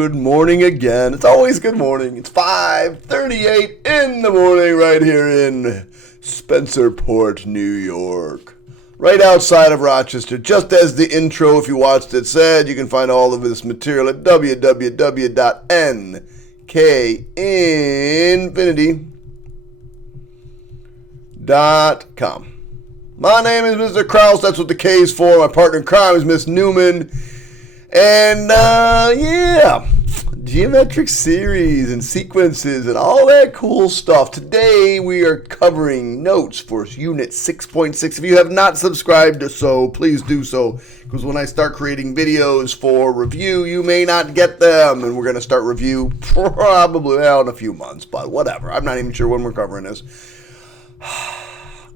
good morning again. It's always good morning. It's 5:38 in the morning right here in Spencerport, New York. Right outside of Rochester. Just as the intro, if you watched it, said, you can find all of this material at www.nkinfinity.com. My name is Mr. Krause. That's what the K is for. My partner in crime is Miss Newman. And, geometric series and sequences and all that cool stuff. Today we are covering notes for Unit 6.6. If you have not subscribed, please do so. Because when I start creating videos for review, you may not get them. And we're going to start review probably in a few months. But whatever. I'm not even sure when we're covering this.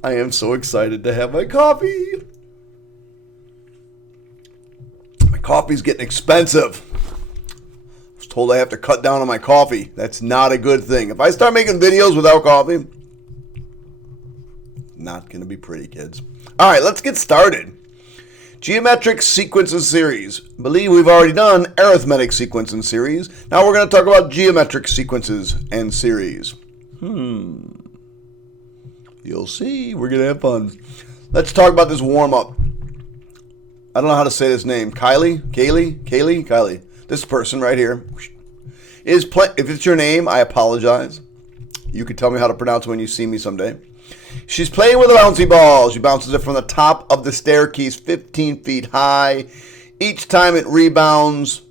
I am so excited to have my coffee. Coffee's getting expensive. I was told I have to cut down on my coffee. That's not a good thing. If I start making videos without coffee, not going to be pretty, kids. All right, let's get started. Geometric sequences series. I believe we've already done arithmetic sequence and series. Now we're going to talk about geometric sequences and series. You'll see. We're going to have fun. Let's talk about this warm-up. I don't know how to say this name. Kylie. This person right here is if it's your name, I apologize. You can tell me how to pronounce it when you see me someday. She's playing with a bouncy ball. She bounces it from the top of the staircase 15 feet high. Each time it rebounds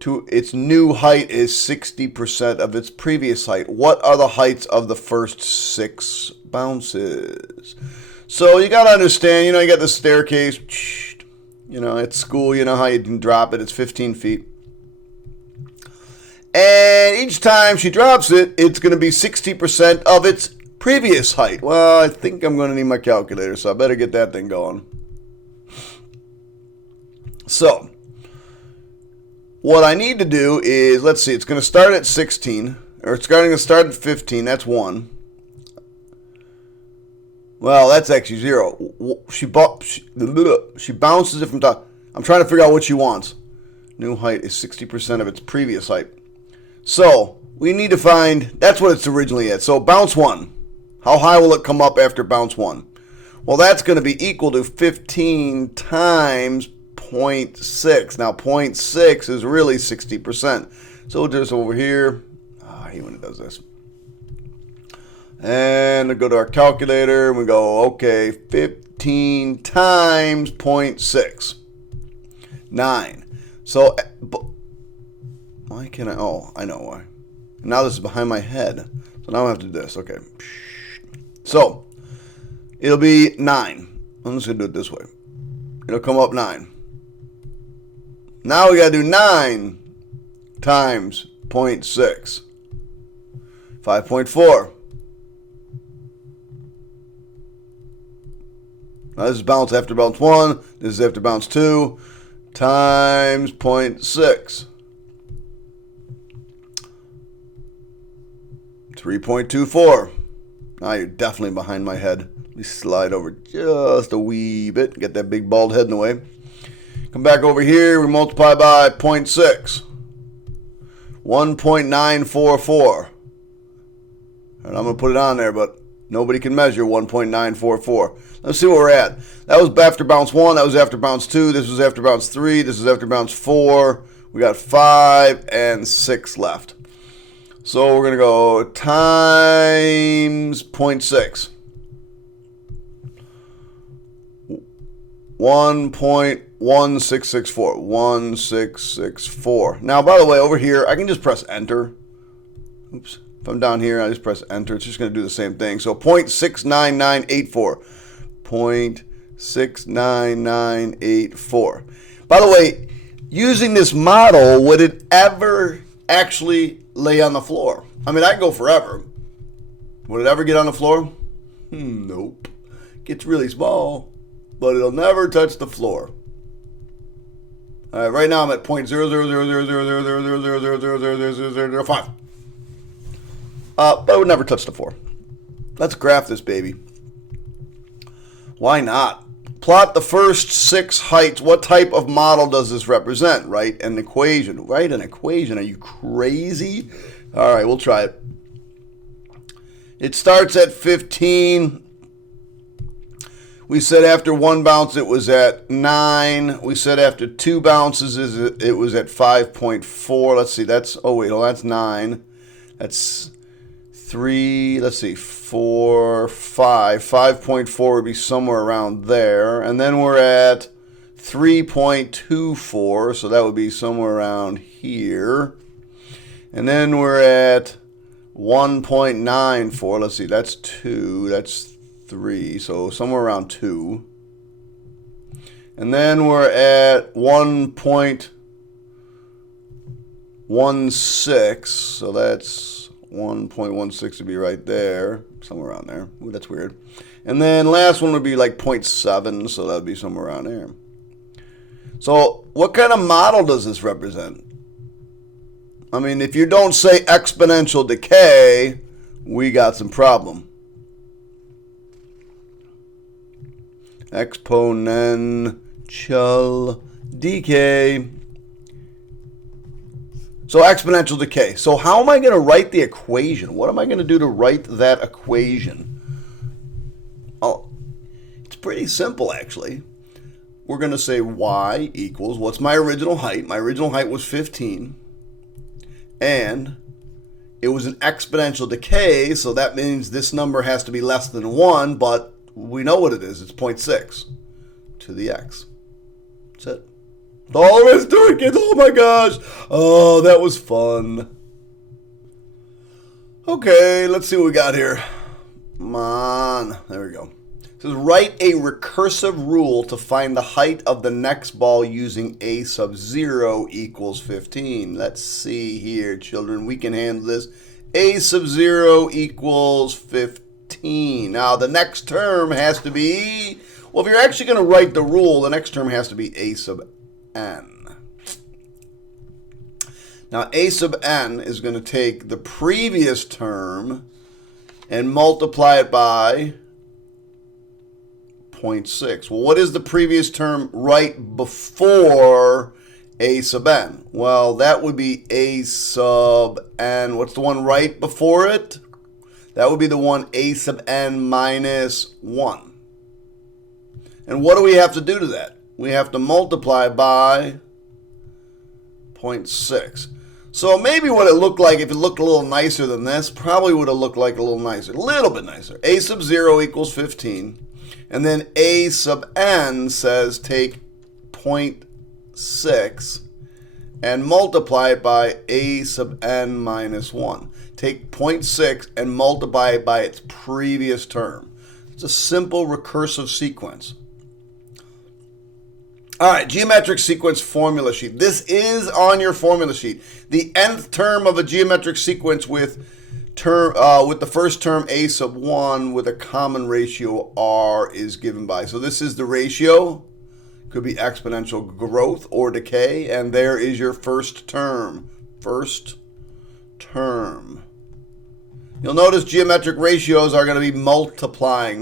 to its new height is 60% of its previous height. What are the heights of the first 6 bounces? So you got to understand, you got the staircase. At school, you know how you can drop it. It's 15 feet. And each time she drops it, it's going to be 60% of its previous height. Well, I think I'm going to need my calculator, so I better get that thing going. So, what I need to do is, let's see, it's going to start at 16, or it's going to start at 15. That's 1. Well, that's actually 0. She bounces it from top. I'm trying to figure out what she wants. New height is 60% of its previous height. So, we need to find, that's what it's originally at. So, bounce 1. How high will it come up after bounce 1? Well, that's going to be equal to 15 times 0.6. Now, 0.6 is really 60%. So, just over here. I hate when it does this. And we go to our calculator and we go, okay, 15 times 0.6. 9. So, why can't I? Oh, I know why. Now this is behind my head. So now I have to do this. Okay. So, it'll be 9. I'm just going to do it this way. It'll come up 9. Now we got to do 9 times 0.6. 5.4. Now this is bounce after bounce 1. This is after bounce 2. Times 0.6. 3.24. Now you're definitely behind my head. Let me slide over just a wee bit. Get that big bald head in the way. Come back over here. We multiply by 0.6. 1.944. And I'm going to put it on there, but nobody can measure 1.944. Let's see where we're at. That was after bounce 1. That was after bounce 2. This was after bounce 3. This is after bounce 4. We got 5 and 6 left. So we're going to go times 0.6. 1.1664. 1664. Now, by the way, over here, I can just press enter. Oops. If I'm down here, I just press enter. It's just going to do the same thing. So 0.69984. 0.69984. By the way, using this model, would it ever actually lay on the floor? I mean, I can go forever. Would it ever get on the floor? Nope. Gets really small, but it'll never touch the floor. All right, right now I'm at 0.000000000000005. But I would never touch the floor. Let's graph this baby. Why not? Plot the first 6 heights. What type of model does this represent? Write an equation. Write an equation. Are you crazy? All right, we'll try it. It starts at 15. We said after 1 bounce it was at 9. We said after 2 bounces it was at 5.4. Let's see. That's 9. That's 3. Let's see. 4, 5. 5.4 would be somewhere around there. And then we're at 3.24, so that would be somewhere around here. And then we're at 1.94. Let's see, that's 2. That's 3, so somewhere around 2. And then we're at 1.16, so that's 1.16 to be right there, somewhere around there. Ooh, that's weird. And then last one would be like 0.7, so that would be somewhere around there. So what kind of model does this represent? I mean, if you don't say exponential decay, we got some problem. Exponential decay. So exponential decay. So how am I going to write the equation? What am I going to do to write that equation? Oh, it's pretty simple, actually. We're going to say y equals, what's my original height? My original height was 15. And it was an exponential decay, so that means this number has to be less than 1, but we know what it is. It's 0.6 to the x. That's it. That's all there is to it, kids. Oh my gosh. Oh, that was fun. Okay, let's see what we got here. Come on. There we go. It says, write a recursive rule to find the height of the next ball using a sub 0 equals 15. Let's see here, children. We can handle this. A sub 0 equals 15. Now, the next term has to be, well, if you're actually going to write the rule, the next term has to be a sub n. Now, a sub n is going to take the previous term and multiply it by 0.6. Well, what is the previous term right before a sub n? Well, that would be a sub n. What's the one right before it? That would be the one a sub n minus 1. And what do we have to do to that? We have to multiply by 0.6. So maybe what it looked like, if it looked a little nicer than this, probably would have looked like a little nicer. A little bit nicer. A sub 0 equals 15. And then a sub n says take 0.6 and multiply it by a sub n minus 1. Take 0.6 and multiply it by its previous term. It's a simple recursive sequence. All right, geometric sequence formula sheet. This is on your formula sheet. The nth term of a geometric sequence with the first term a sub 1 with a common ratio r is given by. So this is the ratio. Could be exponential growth or decay. And there is your first term. First term. You'll notice geometric ratios are going to be multiplying.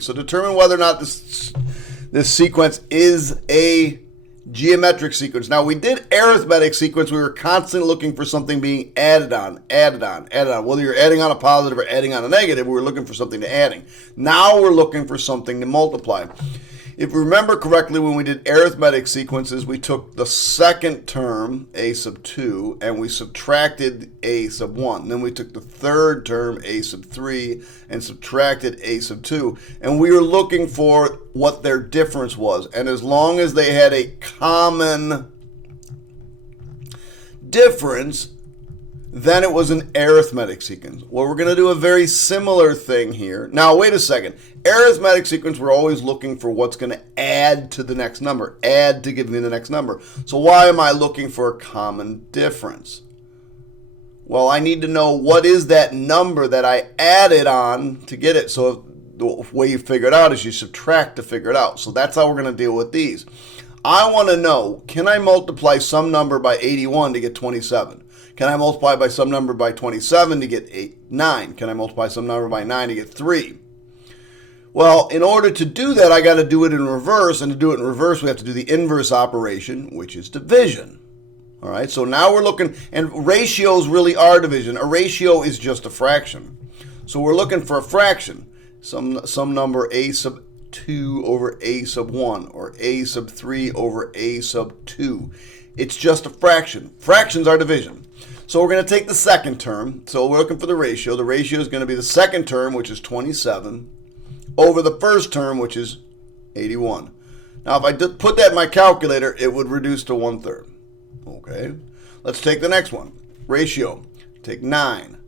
So determine whether or not this sequence is a geometric sequence. Now, we did arithmetic sequence. We were constantly looking for something being added on. Whether you're adding on a positive or adding on a negative, we were looking for something to adding. Now we're looking for something to multiply. If you remember correctly, when we did arithmetic sequences, we took the second term, a sub 2, and we subtracted a sub 1. Then we took the third term, a sub 3, and subtracted a sub 2. And we were looking for what their difference was. And as long as they had a common difference, then it was an arithmetic sequence. Well, we're going to do a very similar thing here. Now, wait a second. Arithmetic sequence, we're always looking for what's going to add to the next number. Add to give me the next number. So why am I looking for a common difference? Well, I need to know what is that number that I added on to get it. So the way you figure it out is you subtract to figure it out. So that's how we're going to deal with these. I want to know, can I multiply some number by 81 to get 27? Can I multiply by some number by 27 to get 9? Can I multiply some number by 9 to get 3? Well, in order to do that, I got to do it in reverse. And to do it in reverse, we have to do the inverse operation, which is division. All right, so now we're looking, and ratios really are division. A ratio is just a fraction. So we're looking for a fraction, some number a sub 2 over a sub 1, or a sub 3 over a sub 2. It's just a fraction. Fractions are division. So we're going to take the second term. So we're looking for the ratio. The ratio is going to be the second term, which is 27, over the first term, which is 81. Now, if I put that in my calculator, it would reduce to 1/3. Okay, let's take the next one. Ratio. Take 9.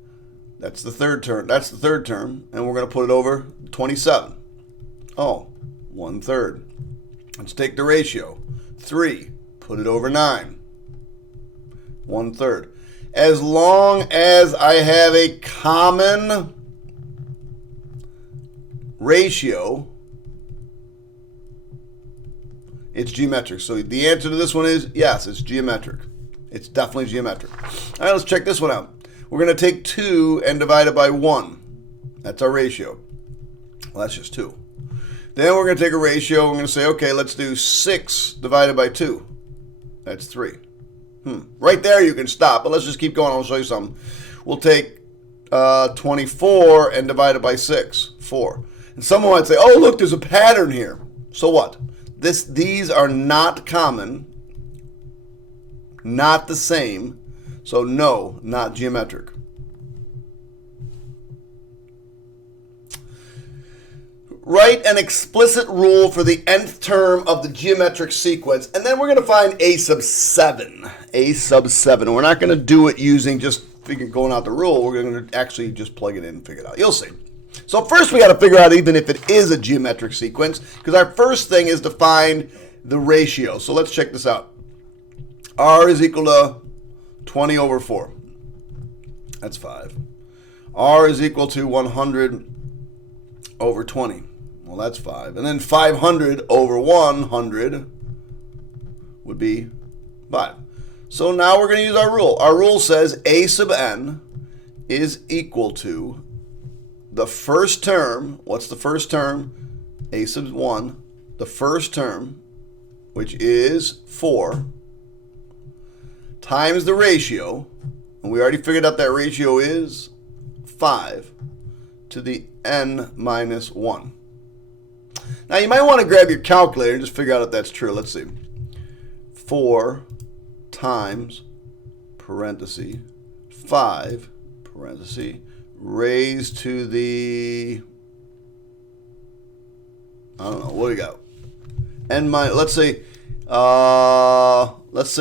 That's the third term. That's the third term, and we're going to put it over 27. Oh, 1/3. Let's take the ratio. 3. Put it over 9. 1/3. As long as I have a common ratio, it's geometric. So the answer to this one is yes, it's geometric. It's definitely geometric. All right, let's check this one out. We're going to take 2 and divide it by 1. That's our ratio. Well, that's just 2. Then we're going to take a ratio. We're going to say, okay, let's do 6 divided by 2. That's 3. Right there you can stop, but let's just keep going. I'll show you something. We'll take 24 and divide it by 6. 4. And someone might say, oh, look, there's a pattern here. So what? These are not common, not the same, so no, not geometric. Write an explicit rule for the nth term of the geometric sequence, and then we're going to find a sub 7. A sub 7. We're not going to do it using just going out the rule. We're going to actually just plug it in and figure it out. You'll see. So first we got to figure out even if it is a geometric sequence, because our first thing is to find the ratio. So let's check this out. R is equal to 20 over 4. That's 5. R is equal to 100 over 20. Well, that's 5. And then 500 over 100 would be 5. So now we're going to use our rule. Our rule says a sub n is equal to the first term. What's the first term? A sub 1. The first term, which is 4, times the ratio. And we already figured out that ratio is 5 to the n minus 1. Now you might want to grab your calculator and just figure out if that's true. Let's see. 4 times parenthesis 5 parenthesis raised to the, I don't know, what do we got? N minus, let's say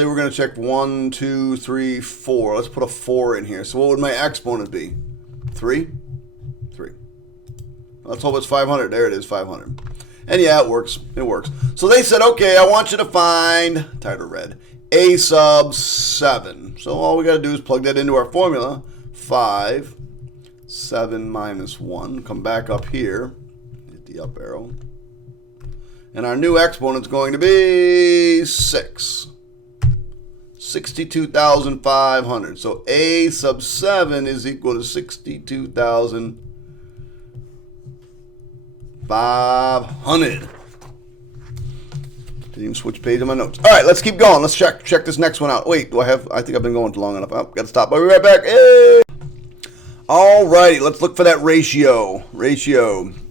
we're going to check 1, 2, 3, 4. Let's put a 4 in here. So what would my exponent be? 3? 3. Let's hope it's 500. There it is, 500. And yeah, it works. It works. So they said, okay, I want you to find, tired of red, a sub 7. So all we got to do is plug that into our formula. 5, 7 minus 1. Come back up here. Hit the up arrow. And our new exponent is going to be 6. 62,500. So a sub 7 is equal to 62,500. Didn't even switch page on my notes. All right, let's keep going. Let's check this next one out. Wait, I think I've been going long enough. Oh, got to stop. I'll be right back. Hey! All righty, let's look for that ratio.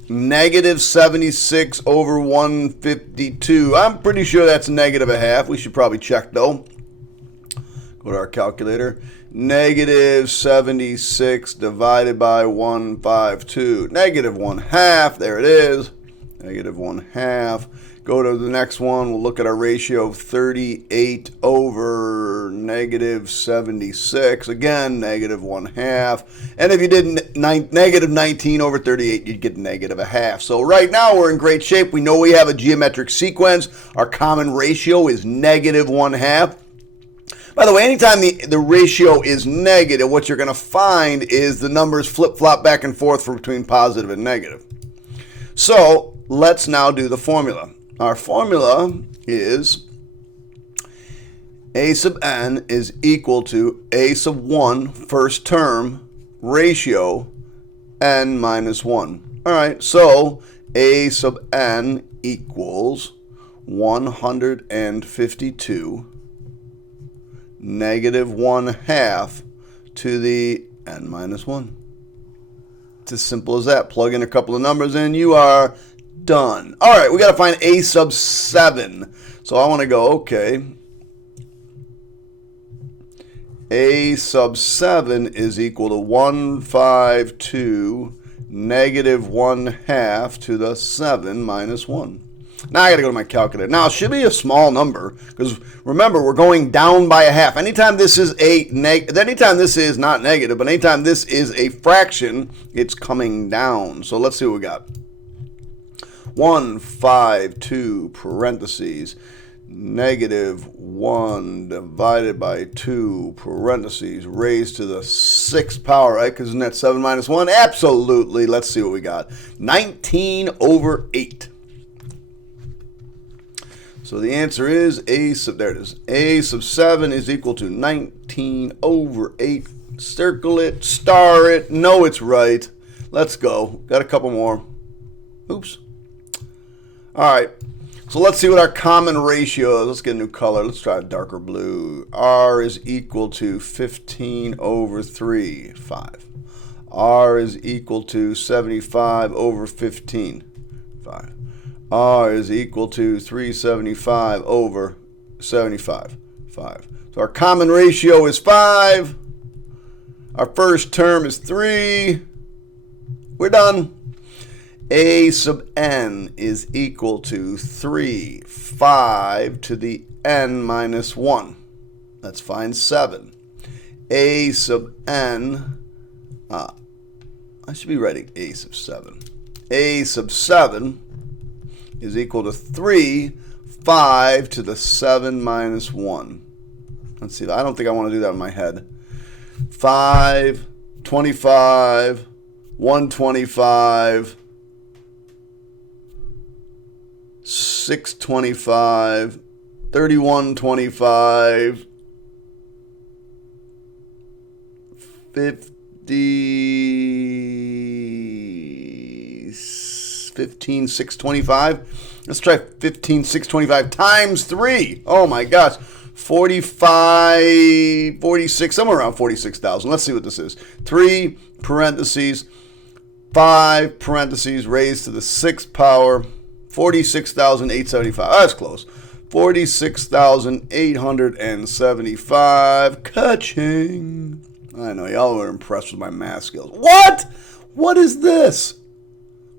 Negative 76 over 152. I'm pretty sure that's negative a half. We should probably check, though. Go to our calculator. Negative 76 divided by 152. Negative 1/2. There it is. Negative 1/2. Go to the next one. We'll look at our ratio of 38 over negative 76. Again, negative 1/2. And if you did negative 19 over 38, you'd get negative a half. So right now we're in great shape. We know we have a geometric sequence. Our common ratio is negative 1/2. By the way, anytime the ratio is negative, what you're going to find is the numbers flip-flop back and forth between positive and negative. So let's now do the formula. Our formula is a sub n is equal to a sub 1 first term ratio n minus 1. All right, so a sub n equals 152 negative 1/2 to the n minus 1. It's as simple as that. Plug in a couple of numbers and you are done. All right, we got to find a sub 7. So I want to go, okay, a sub 7 is equal to 152 negative 1/2 to the 7 minus 1. Now I got to go to my calculator. Now it should be a small number because remember we're going down by a half. Anytime this is anytime this is not negative, but anytime this is a fraction, it's coming down. So let's see what we got. 152 parentheses negative 1 divided by 2 parentheses raised to the 6th power, right? Because isn't that 7 minus 1? Absolutely. Let's see what we got. 19 over 8. So the answer is a sub 7 is equal to 19 over 8. Circle it, star it, know it's right. Let's go. Got a couple more. Oops. All right. So let's see what our common ratio is. Let's get a new color. Let's try a darker blue. R is equal to 15 over 3, 5. R is equal to 75 over 15, 5. R is equal to 375 over 75, 5. So our common ratio is 5. Our first term is 3. We're done. A sub n is equal to 3, 5 to the n minus 1. Let's find 7. A sub n, I should be writing a sub 7. A sub 7 is equal to 3, 5 to the 7 minus 1. Let's see, I don't think I want to do that in my head. 5, 25, 125, 625, 3125, 15, 625. Let's try 15, 625 times 3. Oh my gosh. 45, 46, somewhere around 46,000. Let's see what this is. 3 parentheses, 5 parentheses raised to the 6th power, 46,875. That's close. 46,875. Ka-ching. I know, y'all were impressed with my math skills. What? What is this?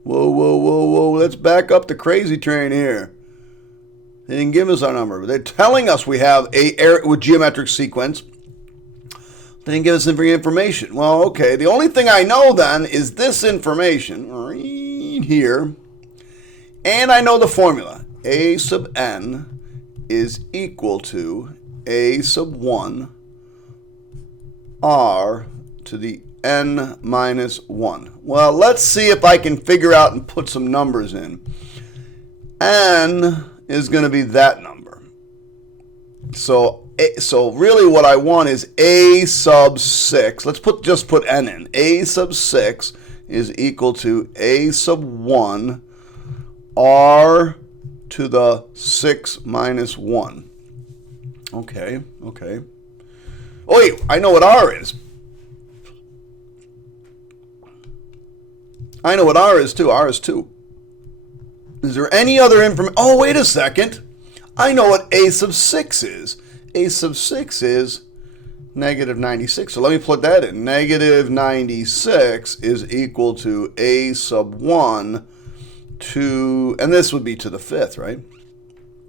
Whoa, whoa, whoa, whoa. Let's back up the crazy train here. They didn't give us our number. They're telling us we have a with geometric sequence. They didn't give us any information. Well, okay. The only thing I know then is this information right here. And I know the formula. A sub n is equal to a sub 1 r to the n minus 1. Well, let's see if I can figure out and put some numbers in. N is going to be that number. So really what I want is a sub 6. Let's just put n in. A sub 6 is equal to a sub 1 r to the 6 minus 1. Okay, okay. Oh, wait, I know what r is. I know what r is too. R is 2. Is there any other information? Oh, wait a second. I know what a sub 6 is. A sub 6 is negative 96. So let me put that in. Negative 96 is equal to a sub 1 to, and this would be to the 5th, right?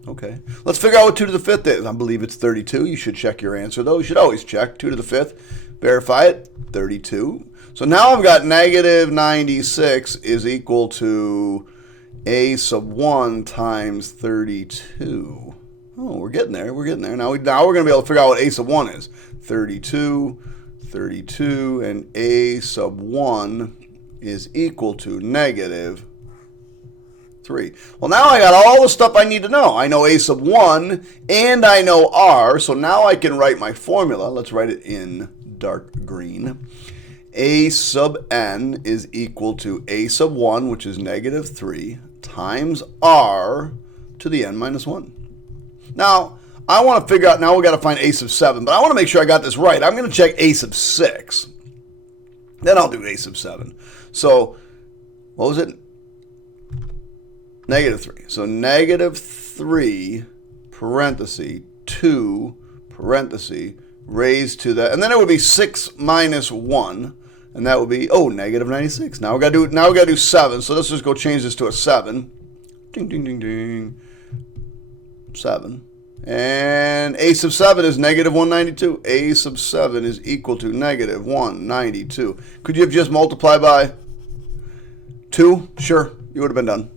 Okay. Let's figure out what 2 to the 5th is. I believe it's 32. You should check your answer, though. You should always check. 2 to the 5th. Verify it. 32. So now I've got negative 96 is equal to a sub 1 times 32. Oh, we're getting there. We're getting there. Now we're going to be able to figure out what a sub 1 is. 32, 32, and a sub 1 is equal to negative 3. Well, now I got all the stuff I need to know. I know a sub 1 and I know r, so now I can write my formula. Let's write it in dark green. a sub n is equal to a sub 1, which is negative 3, times r to the n minus 1. Now, I want to figure out, now we got to find a sub 7, but I want to make sure I got this right. I'm going to check a sub 6. Then I'll do a sub 7. So, what was it? Negative 3. So, negative 3, parenthesis, 2, parenthesis, raised to that. And then it would be 6 minus 1. And that would be, oh, negative 96. Now we got to do 7. So let's just go change this to a 7. Ding, ding, ding, ding. 7. And a sub 7 is negative 192. A sub 7 is equal to negative 192. Could you have just multiplied by 2? Sure, you would have been done.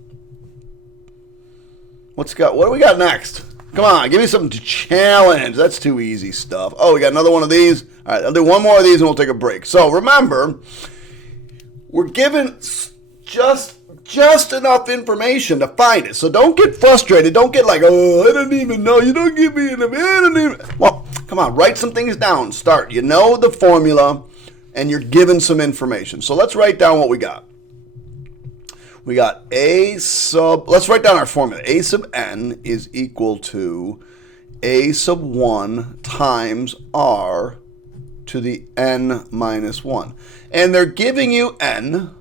What do we got next? Come on, give me something to challenge. That's too easy stuff. Oh, we got another one of these. All right, I'll do one more of these and we'll take a break. So remember, we're given just enough information to find it. So don't get frustrated. Don't get like, oh, I don't even know. You don't give me enough. I don't even. Well, come on, write some things down. Start. You know the formula, and you're given some information. So let's write down what we got. We got let's write down our formula. A sub n is equal to a sub 1 times r to the n minus 1. And they're giving you n.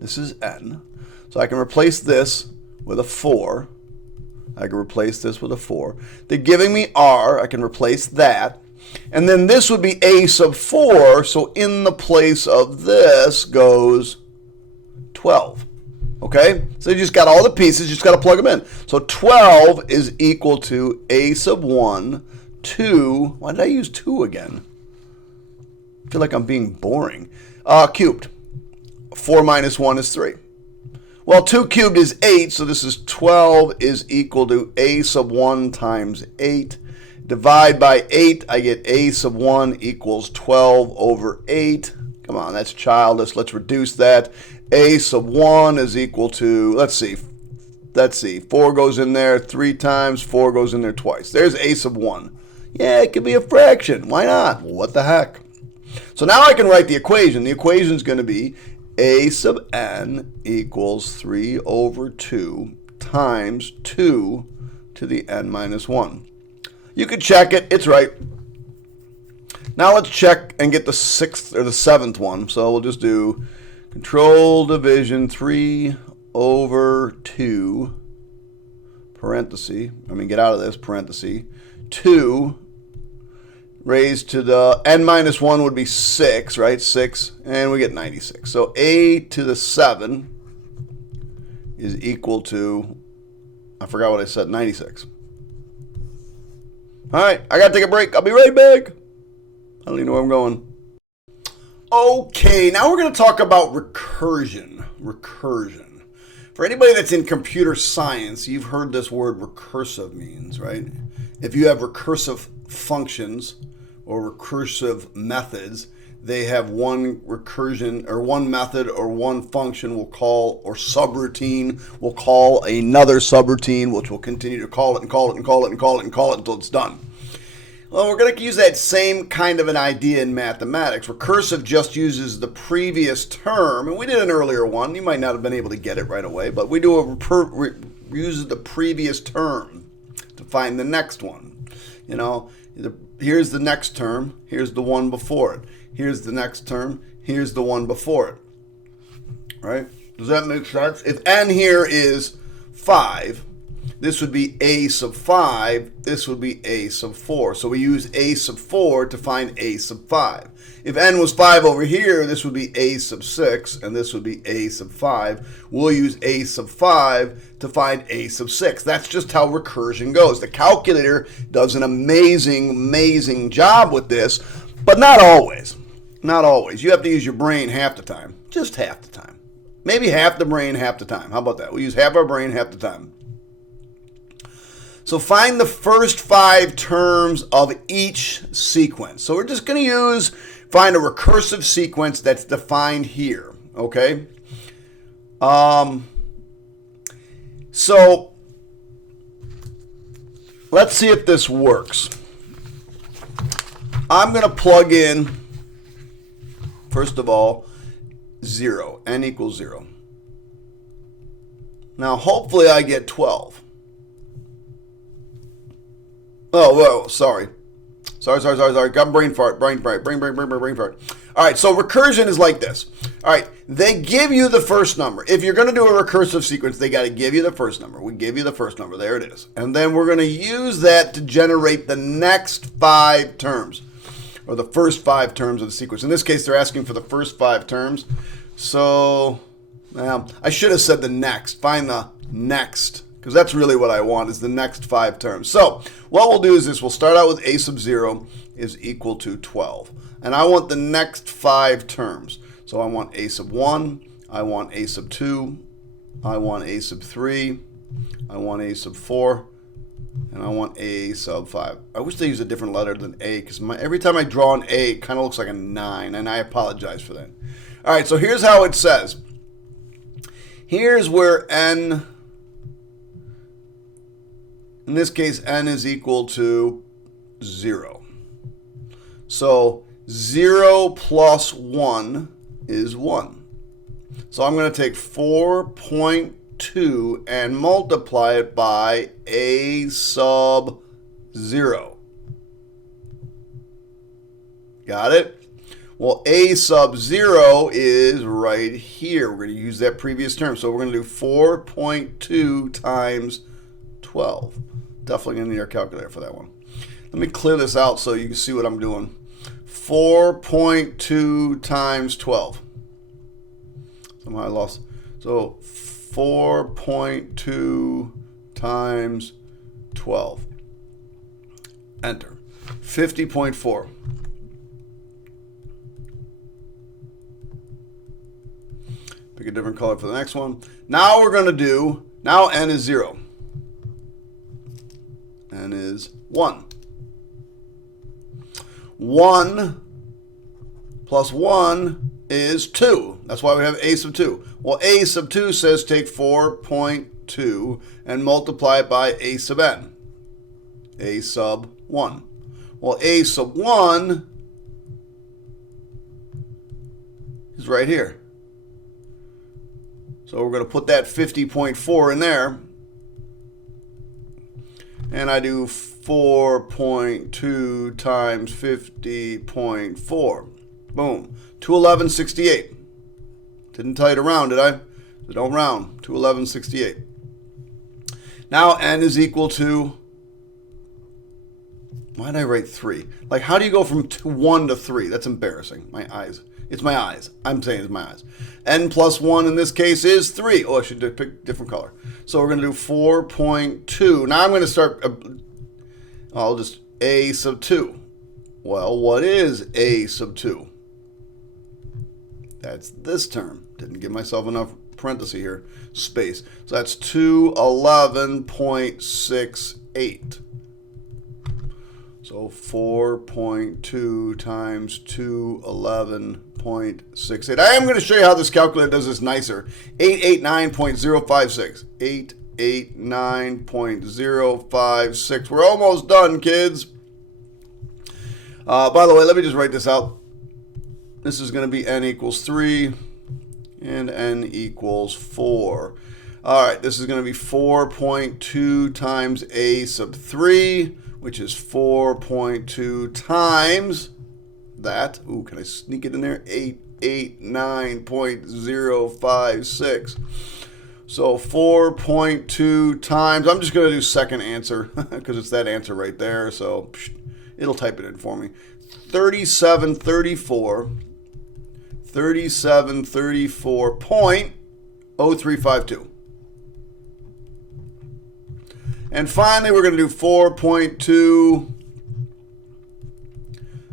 This is n. So I can replace this with a 4. I can replace this with a 4. They're giving me r. I can replace that. And then this would be a sub 4. So in the place of this goes 12. Okay, so you just got all the pieces, you just got to plug them in. So 12 is equal to a sub 1, 2, why did I use 2 again? I feel like I'm being boring. Cubed. 4 minus 1 is 3. Well, 2 cubed is 8, so this is 12 is equal to a sub 1 times 8. Divide by 8, I get a sub 1 equals 12 over 8. Come on, that's childish. Let's reduce that. A sub 1 is equal to, let's see, 4 goes in there 3 times, 4 goes in there twice. There's a sub 1. Yeah, it could be a fraction. Why not? Well, what the heck? So now I can write the equation. The equation is going to be a sub n equals 3 over 2 times 2 to the n minus 1. You could check it. It's right. Now let's check and get the 6th or the 7th one. So we'll just do control division 3 over 2, parenthesis, get out of this, parenthesis, 2 raised to the n minus 1 would be 6, right? 6, and we get 96. So a to the 7 is equal to, I forgot what I said, 96. All right, I got to take a break. I'll be right back. I don't even know where I'm going. Okay, now we're going to talk about recursion. Recursion. For anybody that's in computer science, you've heard this word recursive means, right? If you have recursive functions or recursive methods, they have one recursion or one method or one function we'll call, or subroutine, we'll call another subroutine, which will continue to call it and call it and call it and call it and call it until it's done. Well, we're going to use that same kind of an idea in mathematics. Recursive just uses the previous term, and we did an earlier one. You might not have been able to get it right away, but we do uses the previous term to find the next one. You know, here's the next term, here's the one before it. Here's the next term, here's the one before it. Right? Does that make sense? If n here is 5, this would be a sub 5. This would be a sub 4. So we use a sub 4 to find a sub 5. If n was 5 over here, this would be a sub 6, and this would be a sub 5. We'll use a sub 5 to find a sub 6. That's just how recursion goes. The calculator does an amazing, amazing job with this, but not always. Not always. You have to use your brain half the time. Just half the time. Maybe half the brain, half the time. How about that? We use half our brain, half the time. So find the first 5 terms of each sequence. So we're just going to find a recursive sequence that's defined here, okay? So let's see if this works. I'm going to plug in First of all, 0. N equals 0. Now, hopefully I get 12. Oh, whoa, sorry. Sorry. Got brain fart. Brain fart. All right, so recursion is like this. All right, they give you the first number. If you're going to do a recursive sequence, they got to give you the first number. We give you the first number. There it is. And then we're going to use that to generate the next 5 terms, or the first 5 terms of the sequence. In this case, they're asking for the first 5 terms. So, I should have said the next. Find the next, because that's really what I want, is the next 5 terms. So what we'll do is this. We'll start out with a sub 0 is equal to 12. And I want the next 5 terms. So I want a sub 1, I want a sub 2, I want a sub 3, I want a sub 4, and I want a sub 5. I wish they used a different letter than a, because every time I draw an a, it kind of looks like a 9, and I apologize for that. All right, so here's how it says. Here's where n, in this case, n is equal to 0. So 0 plus 1 is 1. So I'm going to take 4.2 and multiply it by a sub 0. Got it? Well, a sub 0 is right here. We're going to use that previous term. So we're going to do 4.2 times 12. Definitely going to need our calculator for that one. Let me clear this out so you can see what I'm doing. 4.2 times 12. Somehow I lost. So 4.2 times 12. Enter. 50.4. Pick a different color for the next one. Now we're going to do, now n is 0. N is 1. 1 plus 1 is 2. That's why we have a sub 2. Well, a sub 2 says take 4.2 and multiply it by a sub n. A sub 1. Well, a sub 1 is right here. So we're going to put that 50.4 in there. And I do 4.2 times 50.4. Boom. 211.68. Didn't tell you to round, did I? So don't round. 211.68. Now n is equal to, why did I write 3? Like, how do you go from 1 to 3? That's embarrassing. My eyes. It's my eyes. I'm saying it's my eyes. N plus 1 in this case is 3. Oh, I should pick a different color. So we're going to do 4.2. Now I'm going to start, I'll just a sub 2. Well, what is a sub 2? That's this term. Didn't give myself enough parenthesis here, space. So that's 211.68. So 4.2 times 211.68. I am going to show you how this calculator does this nicer. 889.056. 889.056. We're almost done, kids. By the way, let me just write this out. This is going to be n equals 3 and n equals 4. All right, this is going to be 4.2 times a sub 3, which is 4.2 times that. Ooh, can I sneak it in there? 889.056. So 4.2 times, I'm just going to do second answer because it's that answer right there. So it'll type it in for me. 3734.0352. And finally, we're going to do 4.2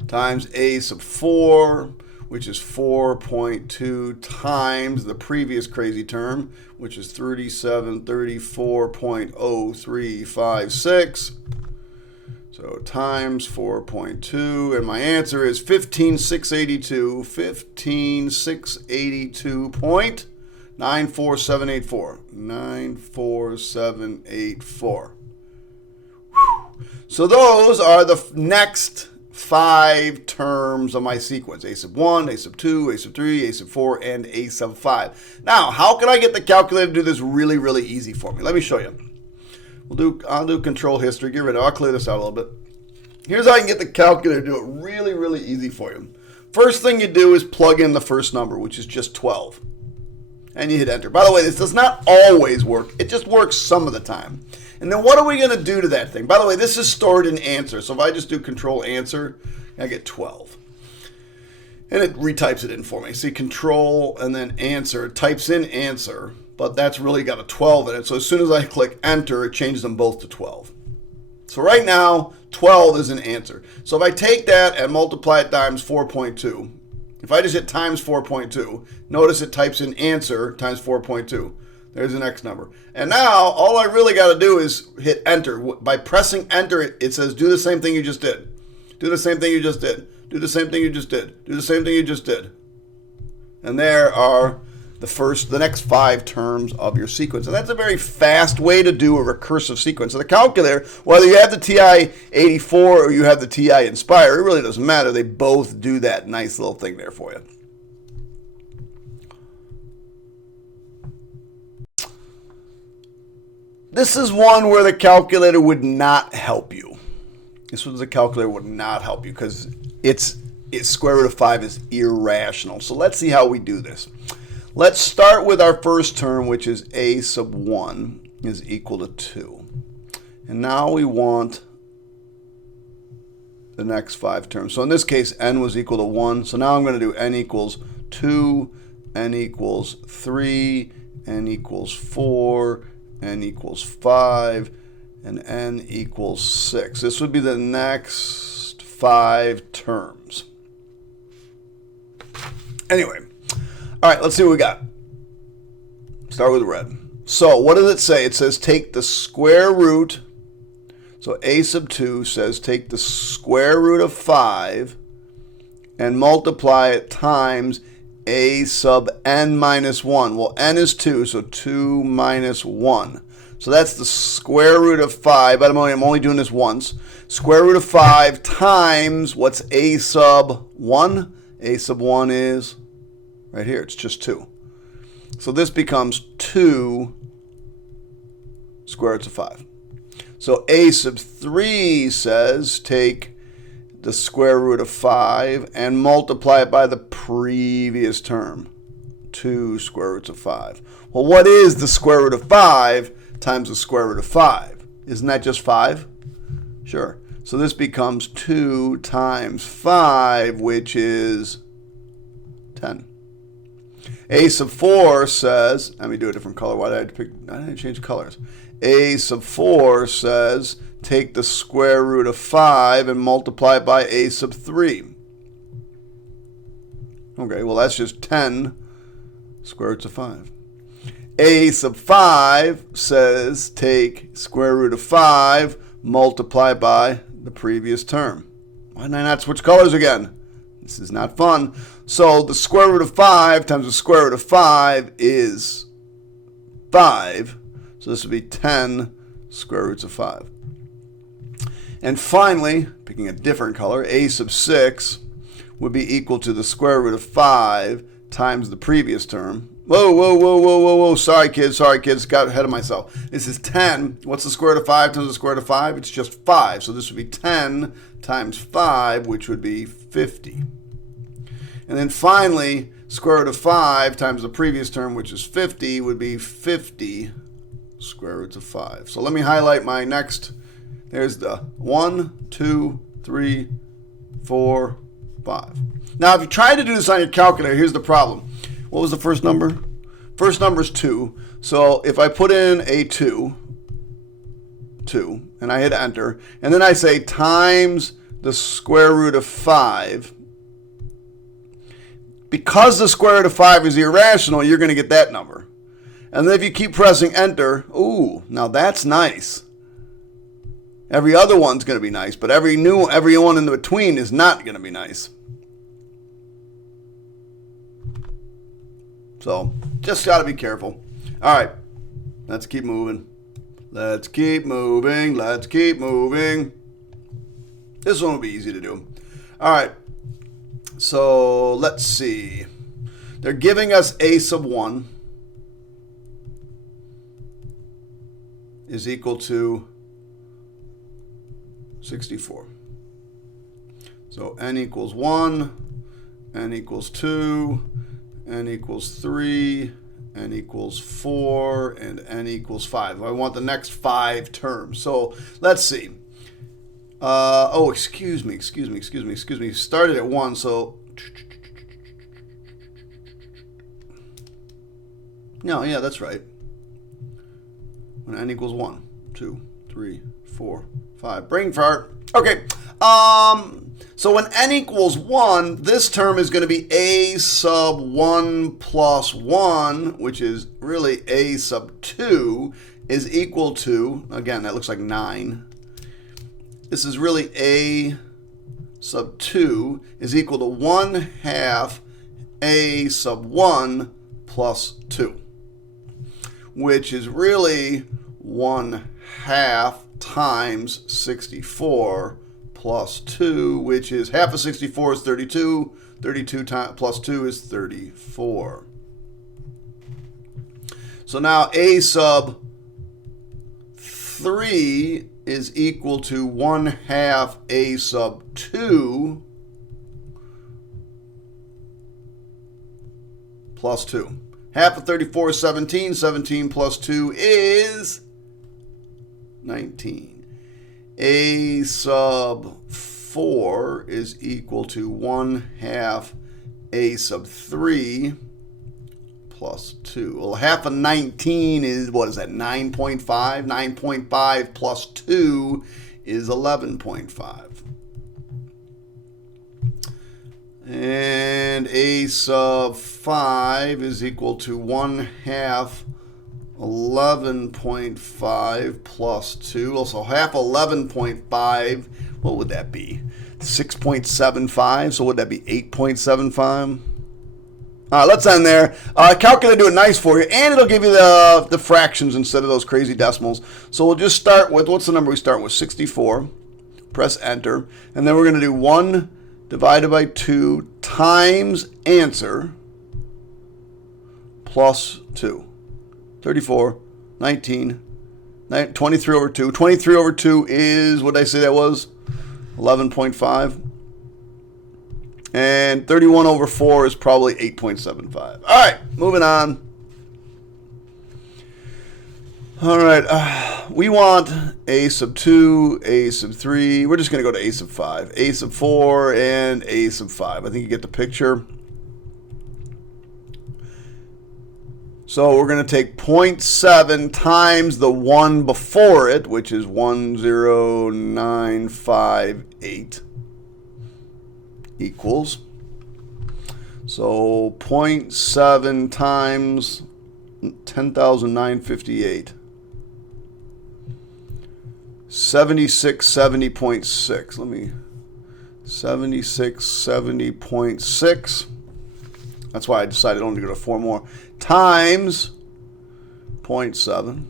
times a sub 4, which is 4.2 times the previous crazy term, which is 3734.0356. So times 4.2, and my answer is 15,682. 15,682.94784. 94784. So those are the next 5 terms of my sequence. A sub 1, A sub 2, A sub 3, A sub 4, and A sub 5. Now, how can I get the calculator to do this really, really easy for me? Let me show you. I'll do control history. Get rid of it. I'll clear this out a little bit. Here's how I can get the calculator to do it really, really easy for you. First thing you do is plug in the first number, which is just 12. And you hit enter. By the way, this does not always work. It just works some of the time. And then what are we going to do to that thing? By the way, this is stored in answer. So if I just do control answer, I get 12. And it retypes it in for me. See, control and then answer. It types in answer, but that's really got a 12 in it. So as soon as I click enter, it changes them both to 12. So right now, 12 is an answer. So if I take that and multiply it times 4.2, if I just hit times 4.2, notice it types in answer times 4.2. There's the next number. And now, all I really got to do is hit enter. By pressing enter, it says do the same thing you just did. Do the same thing you just did. Do the same thing you just did. Do the same thing you just did. And there are the next 5 terms of your sequence. And that's a very fast way to do a recursive sequence. So the calculator, whether you have the TI-84 or you have the TI-Inspire, it really doesn't matter. They both do that nice little thing there for you. This is one where the calculator would not help you. This was the calculator would not help you because its square root of 5 is irrational. So let's see how we do this. Let's start with our first term, which is a sub 1 is equal to 2. And now we want the next 5 terms. So in this case, n was equal to 1. So now I'm going to do n equals 2, n equals 3, n equals 4, n equals 5, and n equals 6. This would be the next 5 terms. Anyway, all right, let's see what we got. Start with red. So what does it say? It says take the square root. So a sub 2 says take the square root of 5 and multiply it times a sub n minus 1. Well, n is 2, so 2 minus 1. So that's the square root of 5. But I'm only doing this once. Square root of 5 times, what's a sub 1? A sub 1 is right here. It's just 2. So this becomes 2 square roots of 5. So a sub 3 says take the square root of 5 and multiply it by the previous term, 2 square roots of 5. Well, what is the square root of 5 times the square root of 5? Isn't that just 5? Sure. So this becomes 2 times 5, which is 10. A sub 4 says, let me do a different color. Why did I change colors? A sub 4 says take the square root of 5 and multiply it by a sub 3. Okay, well that's just 10 square roots of 5. A sub 5 says take square root of 5, multiply by the previous term. Why did I not switch colors again? This is not fun. So the square root of 5 times the square root of 5 is 5. So this would be 10 square roots of 5. And finally, picking a different color, a sub 6 would be equal to the square root of 5 times the previous term. Whoa. Sorry, kids. Got ahead of myself. This is 10. What's the square root of 5 times the square root of 5? It's just 5. So this would be 10 times 5, which would be 50. And then finally, square root of 5 times the previous term, which is 50, would be 50 square roots of 5. So let me highlight my next. There's the 1, 2, 3, 4, 5. Now, if you try to do this on your calculator, here's the problem. What was the first number? First number is 2. So if I put in a 2, and I hit enter, and then I say times the square root of 5, because the square root of 5 is irrational, you're going to get that number. And then if you keep pressing enter, ooh, now that's nice. Every other one's going to be nice, but every one in between is not going to be nice. So just got to be careful. All right, let's keep moving. Let's keep moving. This one will be easy to do. All right. So let's see. They're giving us a sub 1 is equal to 64. So n equals 1, n equals 2, n equals 3, n equals 4, and n equals 5. I want the next 5 terms. So let's see. Oh, excuse me. Started at 1, so... No, yeah, that's right. When n equals 1, 2, 3, 4, 5. Brain fart. Okay. So when n equals 1, this term is going to be a sub 1 plus 1, which is really a sub 2, is equal to, again, that looks like 9. This is really a sub 2 is equal to 1/2 a sub 1 plus 2, which is really 1/2 times 64 plus 2, which is half of 64 is 32. 32 plus 2 is 34. So now a sub 3 is equal to 1/2 a sub 2 plus 2. Half of 34 is 17. 17 plus 2 is 19. A sub 4 is equal to 1/2 a sub 3 plus 2. Well, half of 19 is, what is that, 9.5? 9.5 plus 2 is 11.5. And a sub 5 is equal to 1/2 11.5 plus 2. Also, half 11.5, what would that be? 6.75. So would that be 8.75? Let's end there. Calculator do it nice for you, and it'll give you the fractions instead of those crazy decimals. So we'll just start with, what's the number we start with? 64. Press enter. And then we're going to do 1 divided by 2 times answer plus 2. 34, 19, 23 over 2. 23 over 2 is, what did I say that was? 11.5. And 31 over 4 is probably 8.75. All right, moving on. All right, we want a sub 2, a sub 3. We're just going to go to a sub 5, a sub 4, and a sub 5. I think you get the picture. So we're going to take 0.7 times the 1 before it, which is 10958 equals. So 0.7 times 10,958. 7670.6. Let me 7670.6. That's why I decided only to go to 4 more. Times 0.7.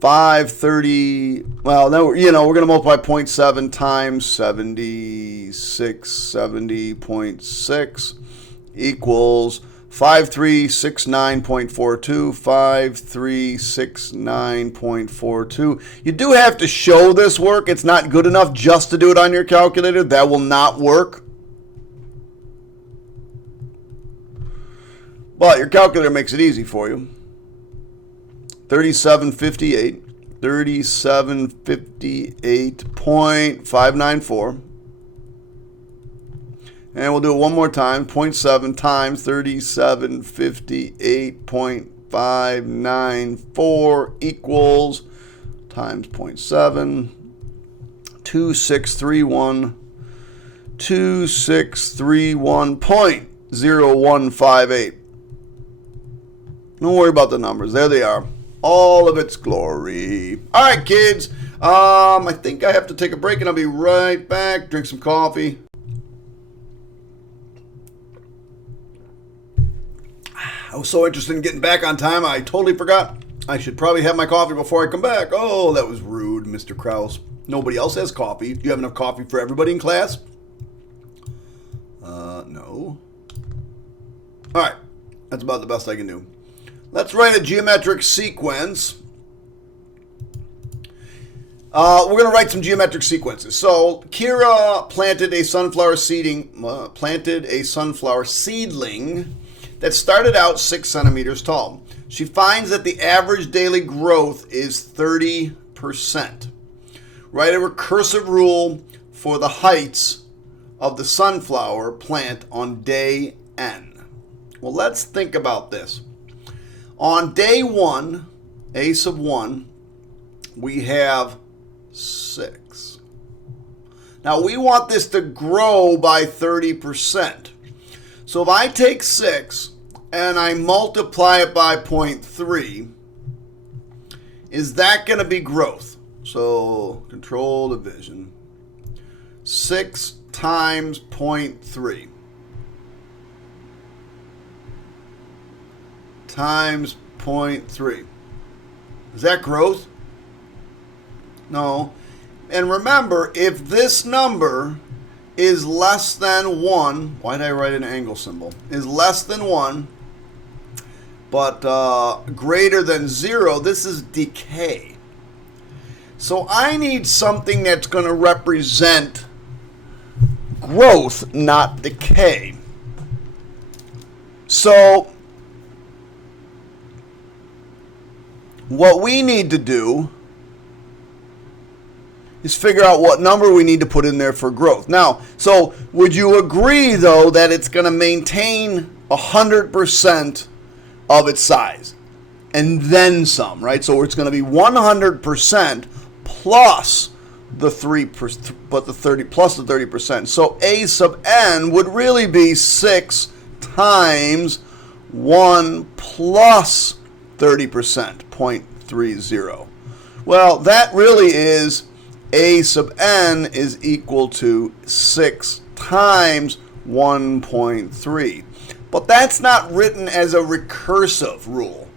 530. Well, now we're going to multiply 0.7 times 7670.6 equals 5369.42. 5369.42. You do have to show this work. It's not good enough just to do it on your calculator. That will not work. But your calculator makes it easy for you. 3758. 3758.594. And we'll do it one more time. 0.7 times 3758.594 equals times 0.7. 2631.0158. Don't worry about the numbers. There they are. All of its glory. All right, kids. I think I have to take a break, and I'll be right back. Drink some coffee. I was so interested in getting back on time, I totally forgot. I should probably have my coffee before I come back. Oh, that was rude, Mr. Krause. Nobody else has coffee. Do you have enough coffee for everybody in class? No. All right. That's about the best I can do. Let's write a geometric sequence. We're going to write some geometric sequences. So Kira planted a sunflower seedling that started out 6 centimeters tall. She finds that the average daily growth is 30%. Write a recursive rule for the heights of the sunflower plant on day n. Well, let's think about this. On day 1, a sub 1, we have 6. Now, we want this to grow by 30%. So if I take 6 and I multiply it by 0.3, is that going to be growth? So control division. 6 times 0.3 times 0.3. Is that growth? No. And remember, if this number is less than 1, why did I write an angle symbol? Is less than 1, but greater than 0, this is decay. So I need something that's going to represent growth, not decay. So what we need to do is figure out what number we need to put in there for growth. Now, so would you agree, though, that it's going to maintain 100% of its size and then some, right? So it's going to be 100% plus the 3%, but the 30 plus the 30%. So a sub n would really be 6 times 1 plus 30%, 0.30. Well, that really is a sub n is equal to 6 times 1.3. But that's not written as a recursive rule.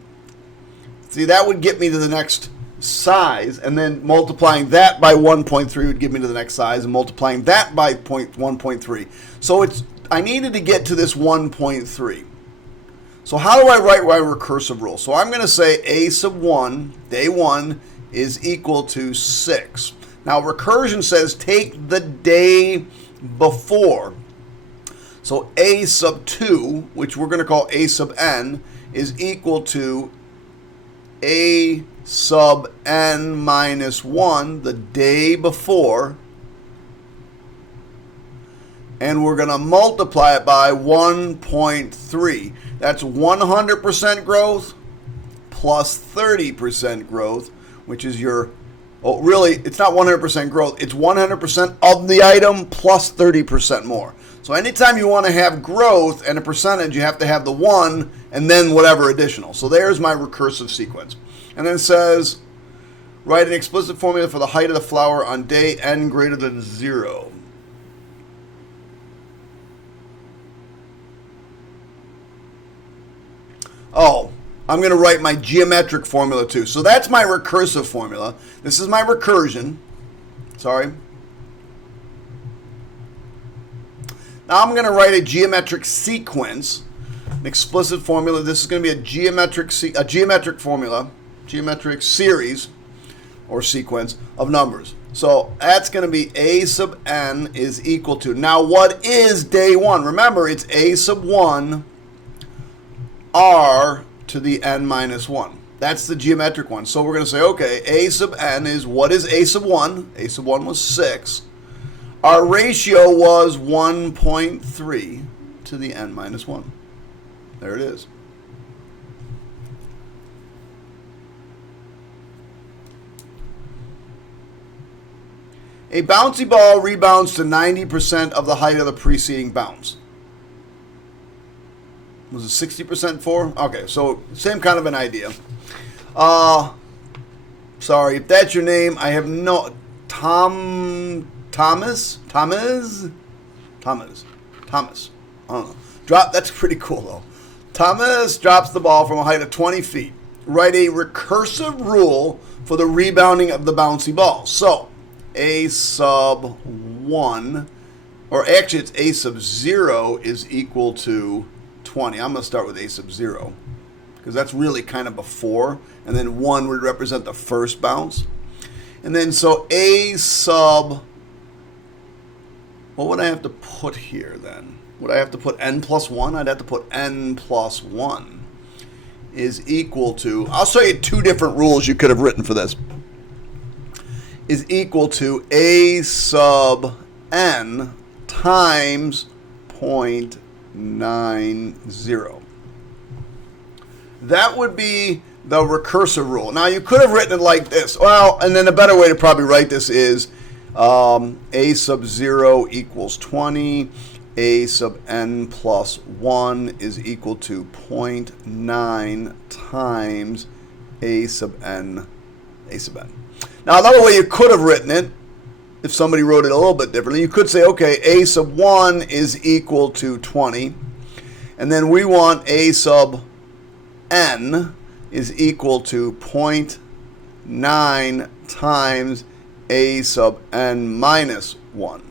See, that would get me to the next size, and then multiplying that by 1.3 would get me to the next size, and multiplying that by 1.3. So I needed to get to this 1.3. So how do I write my recursive rule? So I'm going to say a sub 1, day 1, is equal to 6. Now, recursion says take the day before. So a sub 2, which we're going to call a sub n, is equal to a sub n minus 1, the day before. And we're going to multiply it by 1.3. That's 100% growth plus 30% growth, which is your... Oh, really, it's not 100% growth. It's 100% of the item plus 30% more. So anytime you want to have growth and a percentage, you have to have the 1 and then whatever additional. So there's my recursive sequence. And then it says, write an explicit formula for the height of the flower on day n greater than 0. Oh, I'm going to write my geometric formula too. So that's my recursive formula. This is my recursion. Sorry. Now I'm going to write a geometric sequence, an explicit formula. This is going to be a geometric formula, geometric series or sequence of numbers. So that's going to be a sub n is equal to. Now what is day 1? Remember, it's a sub 1 r to the n minus 1. That's the geometric one. So we're going to say, okay, a sub n is, what is a sub 1? A sub 1 was 6. Our ratio was 1.3 to the n minus 1. There it is. A bouncy ball rebounds to 90% of the height of the preceding bounce. Was it 60% for? Okay, so same kind of an idea. Sorry, if that's your name, I have no... Thomas? I don't know. That's pretty cool, though. Thomas drops the ball from a height of 20 feet. Write a recursive rule for the rebounding of the bouncy ball. So, a sub 1, or actually it's a sub 0 is equal to 20. I'm going to start with a sub 0 because that's really kind of before, and then 1 would represent the first bounce. And then so a sub, what would I have to put here then? Would I have to put n plus 1? I'd have to put n plus 1 is equal to, I'll show you two different rules you could have written for this, is equal to a sub n times 0.90. That would be the recursive rule. Now, you could have written it like this. Well, and then a better way to probably write this is a sub 0 equals 20. A sub n plus 1 is equal to 0.9 times a sub n, a sub n. Now, another way you could have written it, if somebody wrote it a little bit differently, you could say, okay, a sub 1 is equal to 20. And then we want a sub n is equal to 0.9 times a sub n minus 1.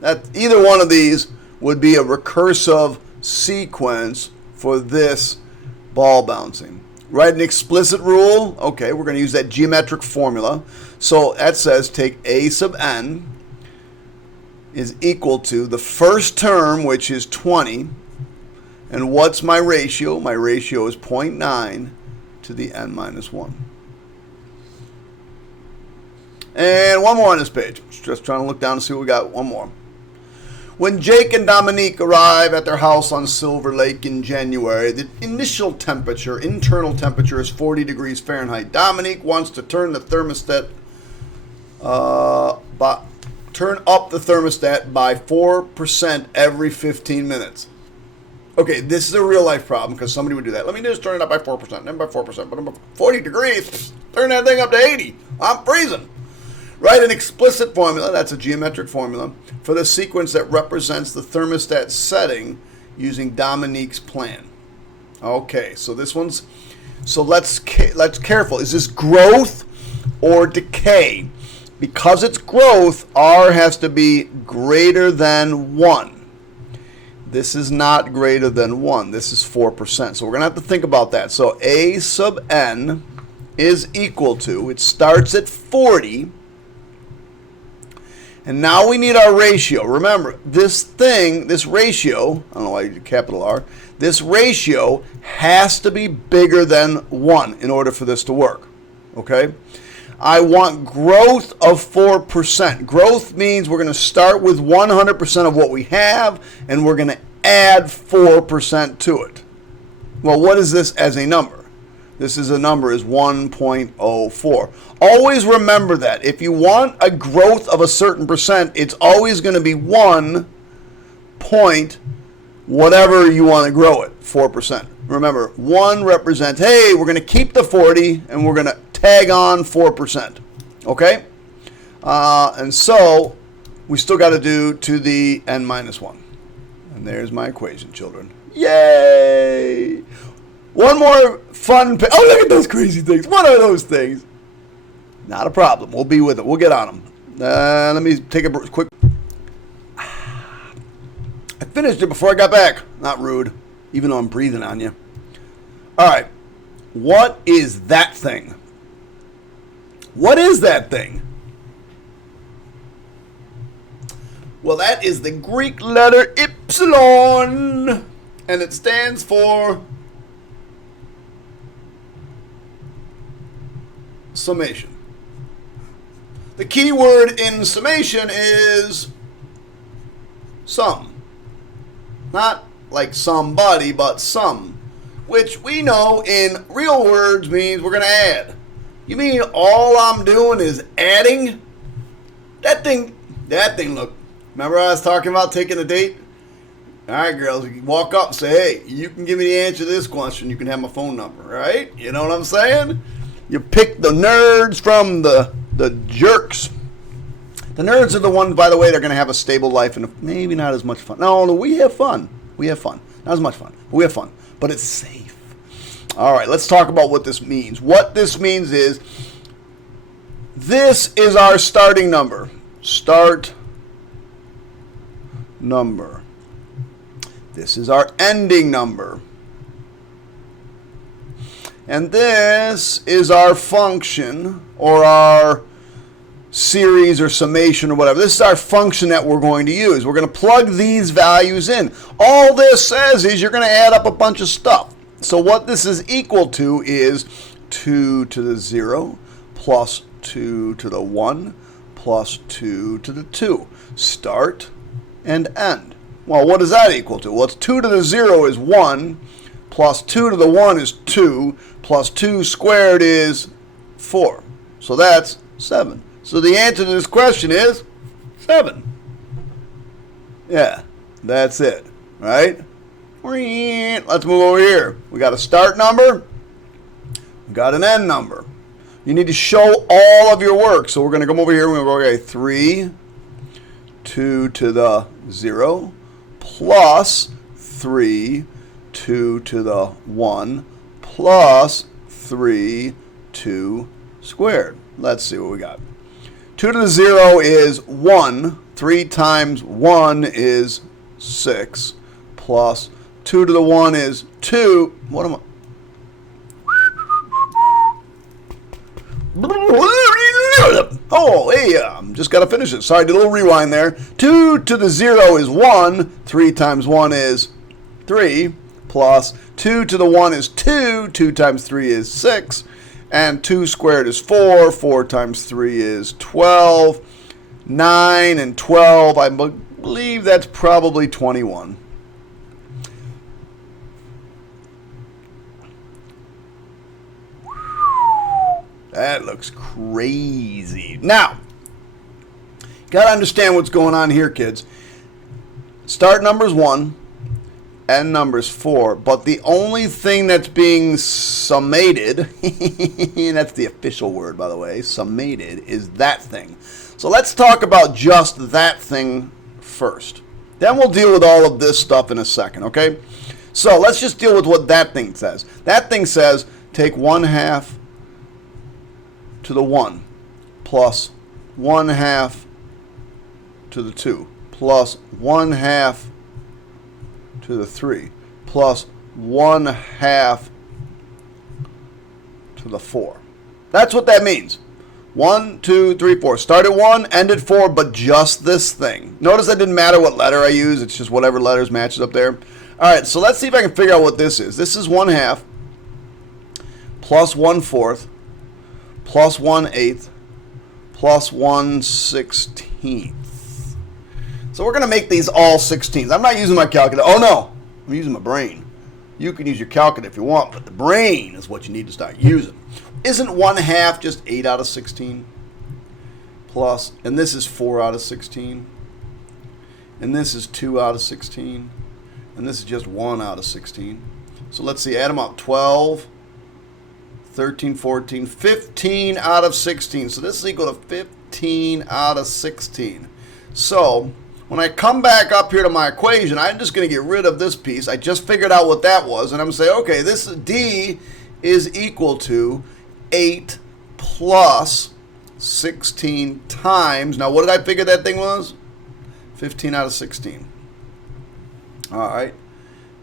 That either one of these would be a recursive sequence for this ball bouncing. Write an explicit rule. Okay, we're going to use that geometric formula. So that says take a sub n is equal to the first term, which is 20. And what's my ratio? My ratio is 0.9 to the n minus 1. And one more on this page. Just trying to look down and see what we got. One more. When Jake and Dominique arrive at their house on Silver Lake in January, the initial temperature, internal temperature, is 40 degrees Fahrenheit. Dominique wants to turn the thermostat, turn up the thermostat by 4% every 15 minutes. Okay, this is a real life problem because somebody would do that. Let me just turn it up by 4%, then by 4%, but I'm 40 degrees, turn that thing up to 80. I'm freezing. Write an explicit formula, that's a geometric formula, for the sequence that represents the thermostat setting using Dominique's plan. Okay, so this one's, so let's careful. Is this growth or decay? Because it's growth, R has to be greater than 1. This is not greater than 1. This is 4%. So we're going to have to think about that. So A sub n is equal to, it starts at 40. And now we need our ratio. Remember, this thing, this ratio, I don't know why you did capital R, this ratio has to be bigger than 1 in order for this to work. Okay? I want growth of 4%. Growth means we're going to start with 100% of what we have, and we're going to add 4% to it. Well, what is this as a number? This is a number is 1.04. Always remember that. If you want a growth of a certain percent, it's always going to be 1 point whatever you want to grow it, 4%. Remember, 1 represents, hey, we're going to keep the 40 and we're going to tag on 4%. Okay? And so we still got to do to the n minus 1. And there's my equation, children. Yay! One more fun. Oh, look at those crazy things. What are those things? Not a problem. We'll be with it. We'll get on them. Let me take a quick. I finished it before I got back. Not rude, even though I'm breathing on you. All right. What is that thing? What is that thing? Well, that is the Greek letter epsilon, and it stands for summation. The key word in summation is sum. Not like somebody, but sum, which we know in real words means we're going to add. You mean all I'm doing is adding? That thing, look. Remember I was talking about taking a date? All right, girls, you walk up and say, hey, you can give me the answer to this question. You can have my phone number, right? You know what I'm saying? You pick the nerds from the jerks. The nerds are the ones, by the way, they're going to have a stable life and maybe not as much fun. No, we have fun. We have fun. Not as much fun, but we have fun. But it's safe. All right, let's talk about what this means. What this means is This is our starting number. Start number. This is our ending number. And this is our function, or our series or summation or whatever. This is our function that we're going to use. We're going to plug these values in. All this says is you're going to add up a bunch of stuff. So what this is equal to is 2 to the 0 plus 2 to the 1 plus 2 to the 2. Start and end. Well, what does that equal to? Well, it's 2 to the 0 is 1, plus 2 to the 1 is 2, plus 2 squared is 4. So that's 7. So the answer to this question is 7. Yeah, that's it, right? Let's move over here. We got a start number. We got an end number. You need to show all of your work. So we're going to come over here. We're going to go, okay, 3, 2 to the 0, plus 3, 2 to the 1, plus 3, 2 squared. Let's see what we got. 2 to the 0 is 1. 3 times 1 is 6. Plus 2 to the 1 is 2. What am I? Oh, hey, just got to finish it. Sorry, did a little rewind there. 2 to the 0 is 1. 3 times 1 is 3. Plus 2 to the 1 is 2. 2 times 3 is 6. And 2 squared is 4. 4 times 3 is 12. 9 and 12, I believe that's probably 21. That looks crazy. Now, got to understand what's going on here, kids. Start number's 1. End number's 4, but the only thing that's being summated, that's the official word, by the way, summated, is that thing. So let's talk about just that thing first. Then we'll deal with all of this stuff in a second, okay? So let's just deal with what that thing says. That thing says take 1/2 to the 1 plus 1/2 to the 2 plus 1/2 to the 3 plus 1/2 to the 4. That's what that means. 1, 2, 3, 4. Start at 1, end at 4, but just this thing. Notice that didn't matter what letter I use. It's just whatever letters matches up there. All right, so let's see if I can figure out what this is. This is 1/2 plus 1/4 plus 1/8 plus 1/16. So we're going to make these all 16s. I'm not using my calculator. Oh, no. I'm using my brain. You can use your calculator if you want, but the brain is what you need to start using. Isn't 1/2 just 8 out of 16? Plus, and this is 4 out of 16. And this is 2 out of 16. And this is just 1 out of 16. So let's see. Add them up. 12, 13, 14, 15 out of 16. So this is equal to 15 out of 16. So when I come back up here to my equation, I'm just going to get rid of this piece. I just figured out what that was, and I'm going to say, okay, this D is equal to 8 plus 16 times. Now, what did I figure that thing was? 15 out of 16. All right.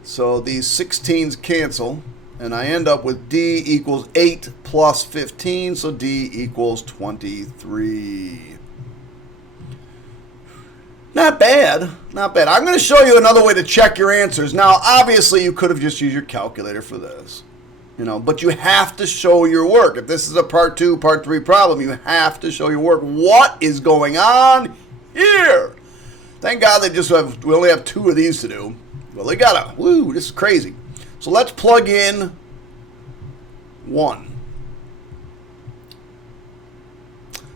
So these 16s cancel, and I end up with D equals 8 plus 15, so D equals 23. Not bad, not bad. I'm going to show you another way to check your answers. Now, obviously, you could have just used your calculator for this, but you have to show your work. If this is a part 2, part 3 problem, you have to show your work. What is going on here? Thank God we only have 2 of these to do. Well, they got this is crazy. So let's plug in 1.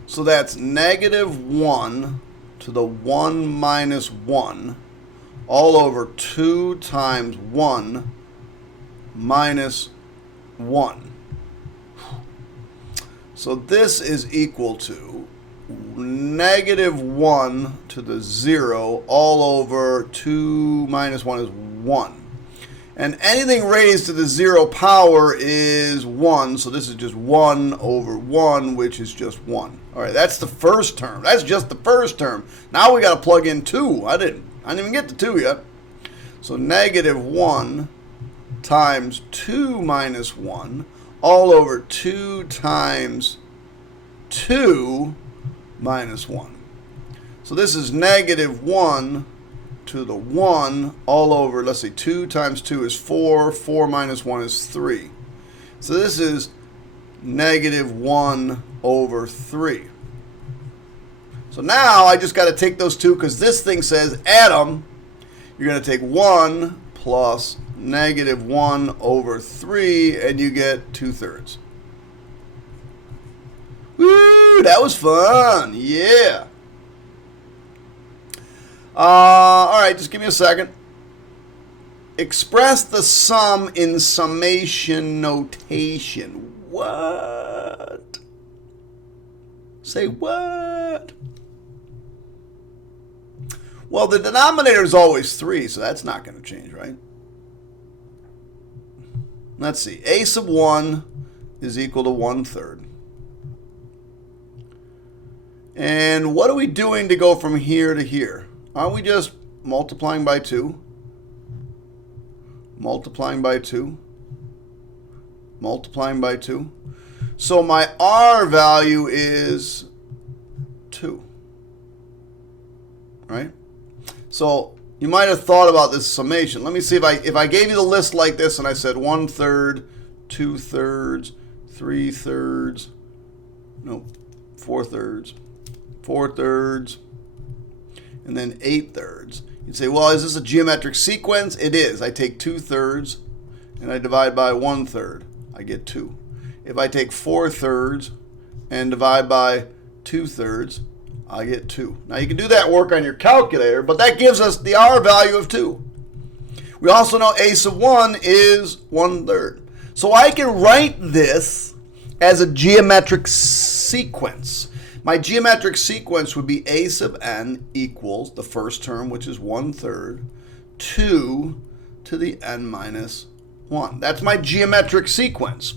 So that's -1 to the 1 minus 1 all over 2 times 1 minus 1. So this is equal to -1 to the 0 all over 2 minus 1 is 1. And anything raised to the 0 power is 1. So this is just 1 over 1, which is just 1. All right, that's the first term. That's just the first term. Now we got to plug in 2. I didn't even get to 2 yet. So negative 1 times 2 minus 1 all over 2 times 2 minus 1. So this is negative 1 to the 1 all over, let's see, 2 times 2 is 4. 4 minus 1 is 3. So this is negative 1 over 3. So now I just got to take those two because this thing says add them. You're going to take 1 plus negative 1 over 3 and you get 2/3. Woo, that was fun. Yeah. All right, just give me a second. Express the sum in summation notation. What? Say what? Well, the denominator is always 3, so that's not going to change, right? Let's see. A sub 1 is equal to 1/3. And what are we doing to go from here to here? Aren't we just multiplying by 2? Multiplying by 2? Multiplying by 2? So my R value is 2. Right? So you might have thought about this summation. Let me see if I gave you the list like this and I said 1/3, 2/3, 3/3, no, 4/3, 4/3, and then 8/3. You'd say, well, is this a geometric sequence? It is. I take 2/3 and I divide by 1/3. I get 2. If I take 4/3 and divide by 2/3, I get 2. Now you can do that work on your calculator, but that gives us the R value of 2. We also know A sub 1 is 1/3. So I can write this as a geometric sequence. My geometric sequence would be A sub n equals the first term, which is 1/3, 2 to the n minus 1. That's my geometric sequence.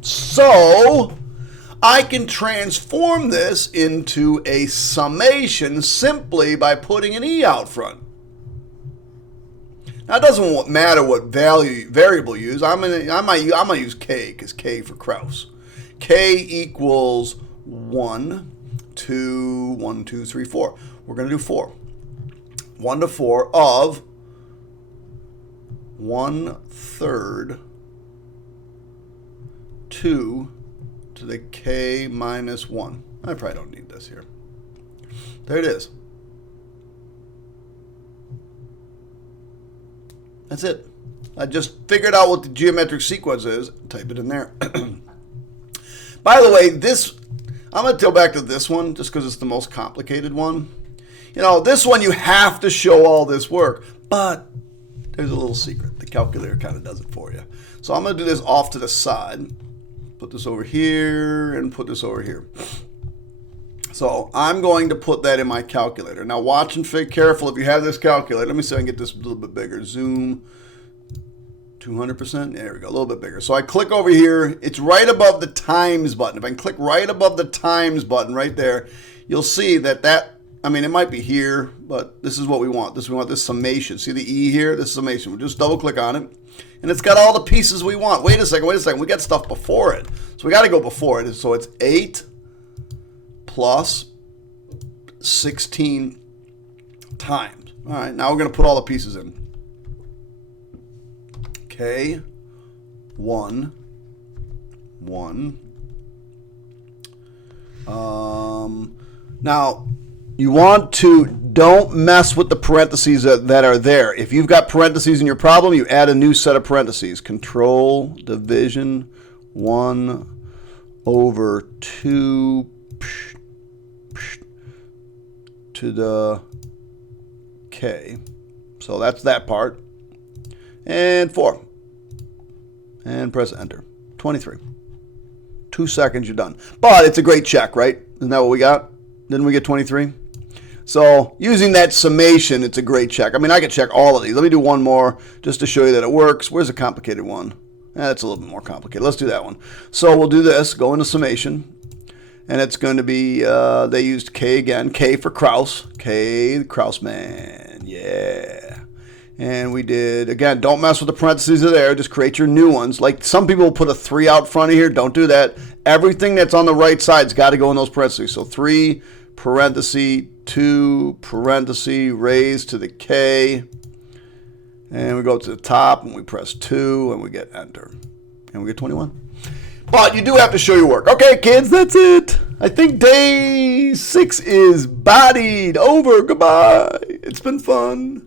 So I can transform this into a summation simply by putting an e out front. Now it doesn't matter what variable you use. I might use k because k for Krause. K equals 1, 2, 1, 2, 3, 4. We're going to do 4. 1 to 4 of 1/3 2 to the k minus 1. I probably don't need this here. There it is. That's it. I just figured out what the geometric sequence is. Type it in there. By the way, I'm going to go back to this one just because it's the most complicated one. You know, this one you have to show all this work, but there's a little secret. The calculator kind of does it for you. So I'm going to do this off to the side. Put this over here and put this over here. So I'm going to put that in my calculator. Now watch and be careful if you have this calculator. Let me see if I can get this a little bit bigger. Zoom, 200%. There we go, a little bit bigger. So I click over here. It's right above the times button. If I can click right above the times button right there, you'll see that, I mean, it might be here, but this is what we want. We want this summation. See the E here? This summation. We'll just double click on it. And it's got all the pieces we want. Wait a second. We got stuff before it. So we got to go before it. So it's 8 plus 16 times. All right, now we're going to put all the pieces in. K, 1, 1. Now, you want to, don't mess with the parentheses that are there. If you've got parentheses in your problem, you add a new set of parentheses. Control, division, 1 over 2 to the k. So that's that part. And 4. And press enter. 23. 2 seconds, you're done. But it's a great check, right? Isn't that what we got? Didn't we get 23? So using that summation, it's a great check. I mean, I could check all of these. Let me do one more just to show you that it works. Where's the complicated one? That's a little bit more complicated. Let's do that one. So we'll do this, go into summation. And it's going to be, they used K again. K for Krause. K, the Krause man. Yeah. And we did, again, don't mess with the parentheses are there. Just create your new ones. Like some people will put a 3 out front of here. Don't do that. Everything that's on the right side's got to go in those parentheses. So 3, parenthesis, 2, parenthesis, raised to the K. And we go to the top and we press 2 and we get enter. And we get 21. But you do have to show your work. Okay, kids, that's it. I think day 6 is bodied over. Goodbye. It's been fun.